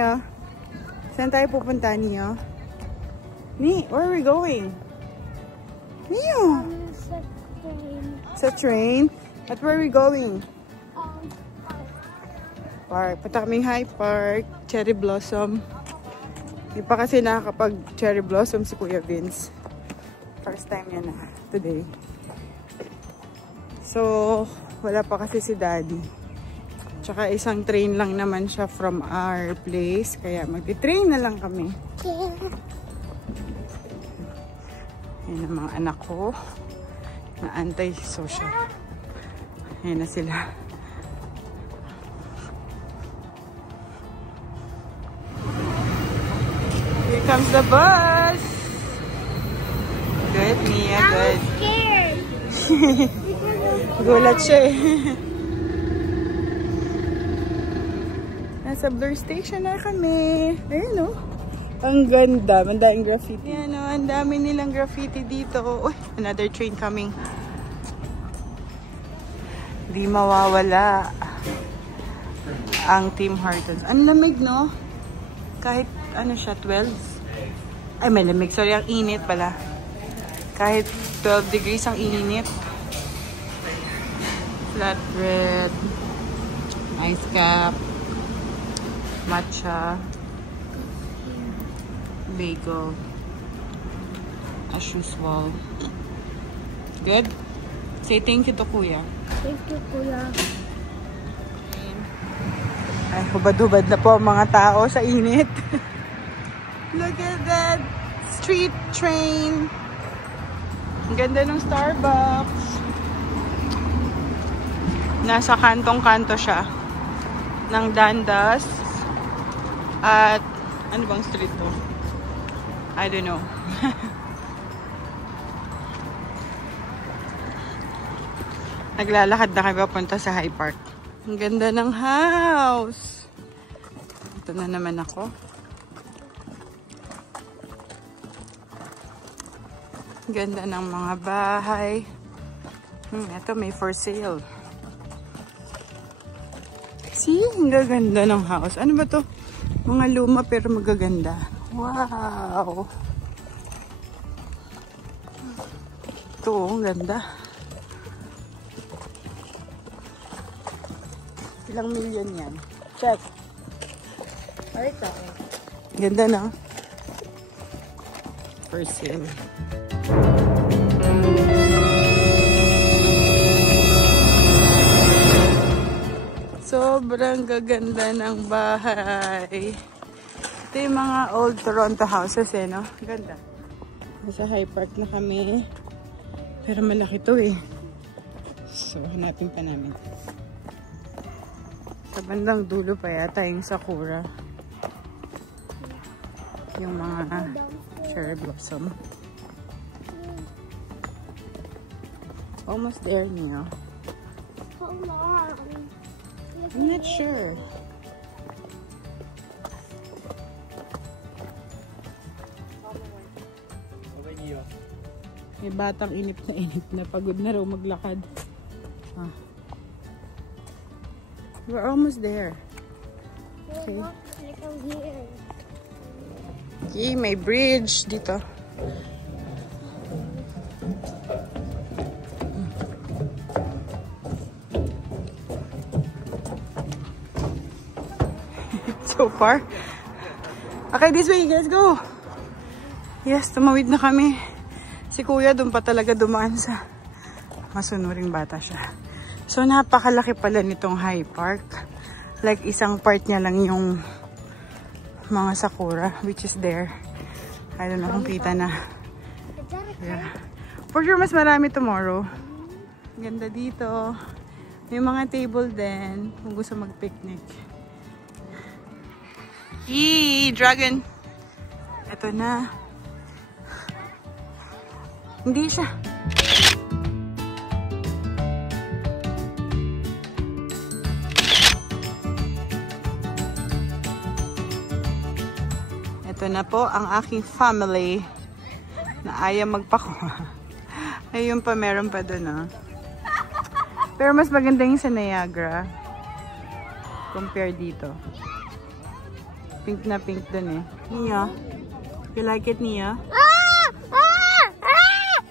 Nia? Saan tayo pupunta, Nia? Where are we going? Nia! Sa train. At where are we going? Park. Punta kaming High Park. Cherry Blossom. Hindi pa kasi nakakapag Cherry Blossom si Kuya Vince. First time yan na. Today. So, wala pa kasi si Daddy. Tsaka isang train lang naman siya from our place. Kaya magti-train na lang kami. Yan ang mga anak ko na anti-social. Ayan na sila. Here comes the bus. Good, Mia. Good. I'm scared. Gulat siya eh. Nasa Blur Station na kami. Ayun o. Ang ganda. Mandaming graffiti. Ayan o. Ang dami nilang graffiti dito. Uy, another train coming. Di mawawala ang Tim Hortons. Ang lamig, no? Kahit ano siya, 12? Ay, may lamig. Sorry, ang init pala. Kahit 12 degrees ang init. Flatbread, ice cap, matcha, bagel, as usual. Good? Say thank you to Kuya. Thank you, Kuya. Ay, hubad-hubad na po ang mga tao sa init. Look at that street train. Ang ganda ng Starbucks. Nasa kantong-kanto siya ng Dundas. At ano bang street to? I don't know. Naglalakad na kayo papunta sa High Park. Ang ganda ng house. Ito na naman ako. Ang ganda ng mga bahay. Ito may for sale. See? Ang gaganda ng house. Ano ba to? Mga luma pero magaganda. Wow! Ito, ang ganda. Ilang million yan? Check. Alright, ganda na. For sale. Sobrang gaganda ng bahay. Ito yung mga old Toronto houses eh, no? Ganda. Nasa High Park na kami. Pero malaki to eh. So, hanapin pa namin. Sa bandang dulo pa yata yung Sakura. Yung mga cherry blossom. Almost there, Nino. How long? I'm not sure. May batang inip na pagod na raw maglakad. We're almost there. Okay. Okay, may bridge dito. So far. Okay, this way, let's go. Yes, tumawid na kami. Si Kuya doon pa talaga dumaan sa masunuring bata siya. So, napakalaki pala nitong High Park. Like, isang part niya lang yung mga Sakura, which is there. I don't know kung kita na. Yeah. For sure, mas marami tomorrow. Ganda dito. May mga table din kung gusto mag-picnic. Yee! Dragon! Ito na. Hindi siya. Ito na po ang aking family na ayaw magpakuha. Ayun pa, meron pa dun, ah. Pero mas maganda yung sa Niagara compare dito. Pink na pink dun eh. Nia, you like it, Nia?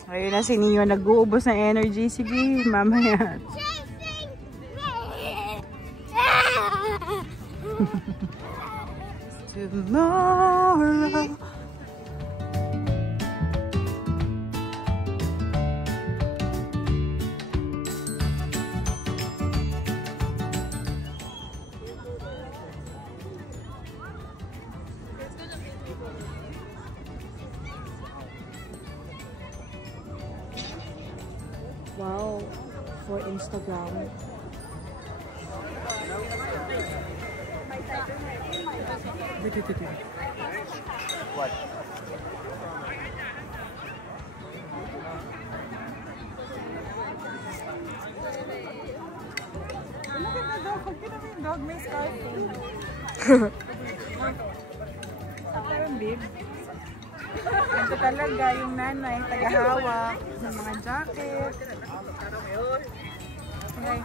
Ayun na si Neo, nag-uubos ng energy. Sige, mamaya. Tomorrow. Wow, for Instagram. What? Dog may scarf. Parang big. Ito talaga yung nanay, tagahawak ng mga jacket. Okay.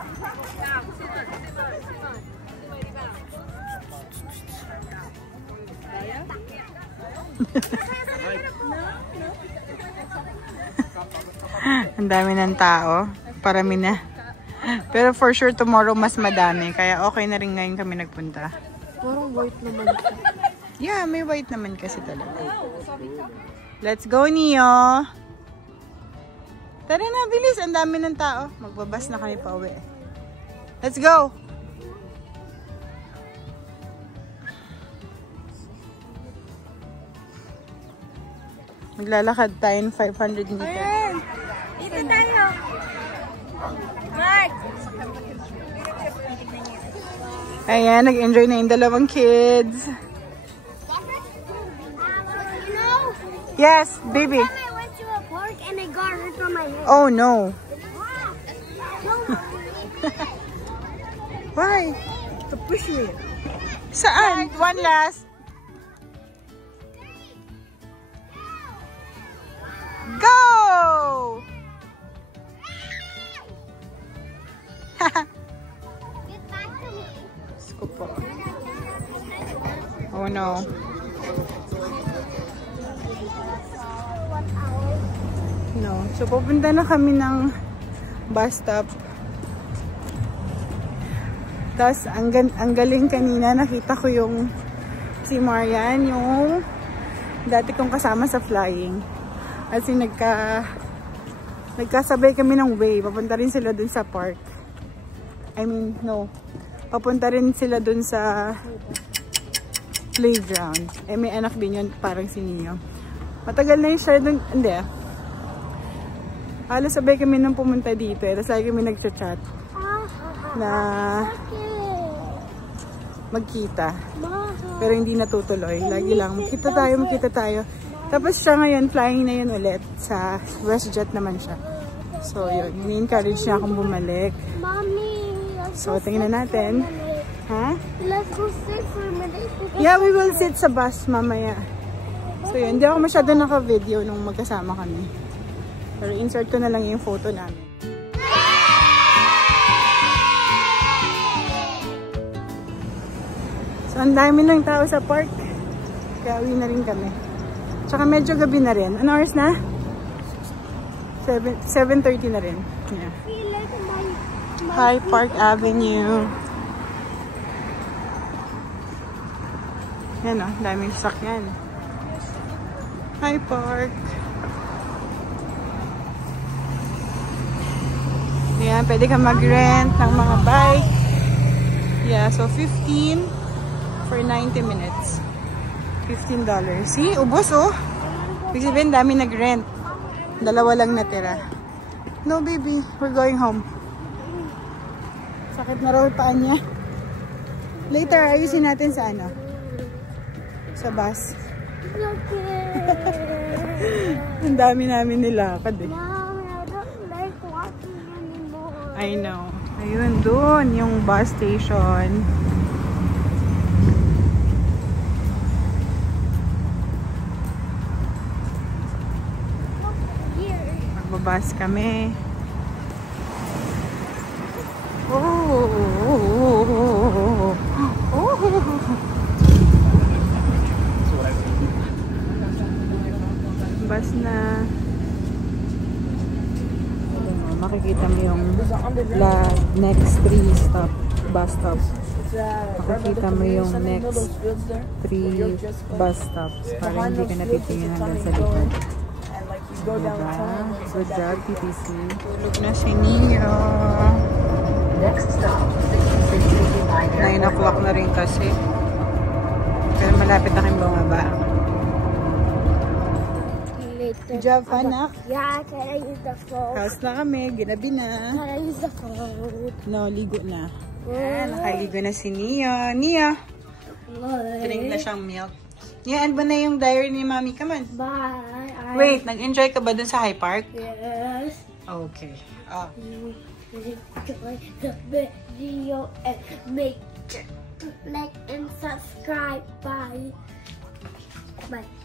Ang dami ng tao. Parami na. Pero for sure tomorrow mas madami. Kaya okay na rin ngayon kami nagpunta. Parang white naman. Yeah, may white naman kasi talaga. Let's go, Neo! Tara na, bilis. Ang dami ng tao. Magbabas na kami pa uwi. Let's go! Maglalakad tayo ng 500 meters. Ayan! Dito tayo! Mark! Ayan, nag-enjoy na yung dalawang kids. Yes, baby. I went to a park and I got hurt on my head. Oh no. Why? To push me. Saan? One last. Go! Get back to me. Scoop po. Oh no. No. So, pupunta na kami ng bus stop. Tapos, ang galing kanina, nakita ko yung si Marian, yung dati kong kasama sa flying. Kasi nagkasabay kami ng way. Papunta rin sila dun sa park. I mean, no. Papunta rin sila dun sa playground. Eh, may anak din yun, parang si Neo. Matagal na yung siya dun. Hindi ah. Halos sabay kami nang pumunta dito. Tapos lagi kami nag-chat na magkita. Pero hindi natutuloy. Lagi lang, magkita tayo. Tapos siya ngayon, flying na yun ulit. Sa WestJet naman siya. So yun, ini-encourage niya akong bumalik. Mommy, So tingnan natin. Ha? let's go sit for a minute. Yeah, we will sit sa bus mamaya. So yun, hindi ako masyado naka-video nung magkasama kami. Pero insert ko na lang yung photo namin. So, ang dami ng tao sa park. Kaya uwi na rin kami. Tsaka medyo gabi na rin. Ano oras na? 7:30 na rin. Yeah. Hi, Park Avenue. Yan o, daming sasakyan. Hi, Park. Ayan, pwede ka mag-rent ng mga bike. Yeah, so 15 for 90 minutes. $15. See, ubos oh. Ibig sabihin, dami nag-rent. Dalawa lang natira. No, baby. We're going home. Sakit na raw paan niya. Later, ayusin natin sa ano? Sa bus. Ang dami namin nilakad eh. I know. Ayun, doon yung bus station. Magbabas kami. makikita mo yung next 3 bus stops. Makikita mo yung next 3 bus stops para hindi ka natitingin hanggang sa likod. Diba? Good job, TTC. Tulog na si Nia. Next stop, 9 o'clock na rin kasi. Pero malapit na kayong bumaba. Good job, anak. Yeah, can I use the phone? House na kami. Ginabi na. Can I use the phone? No, ligo na. Nakaligo na si Nia. Nia, drink na siyang milk. Nia, ano ba na yung diary ni Mami ka man? Bye. Wait, nag-enjoy ka ba dun sa High Park? Yes. Okay. Enjoy the video and make sure to like and subscribe. Bye. Bye.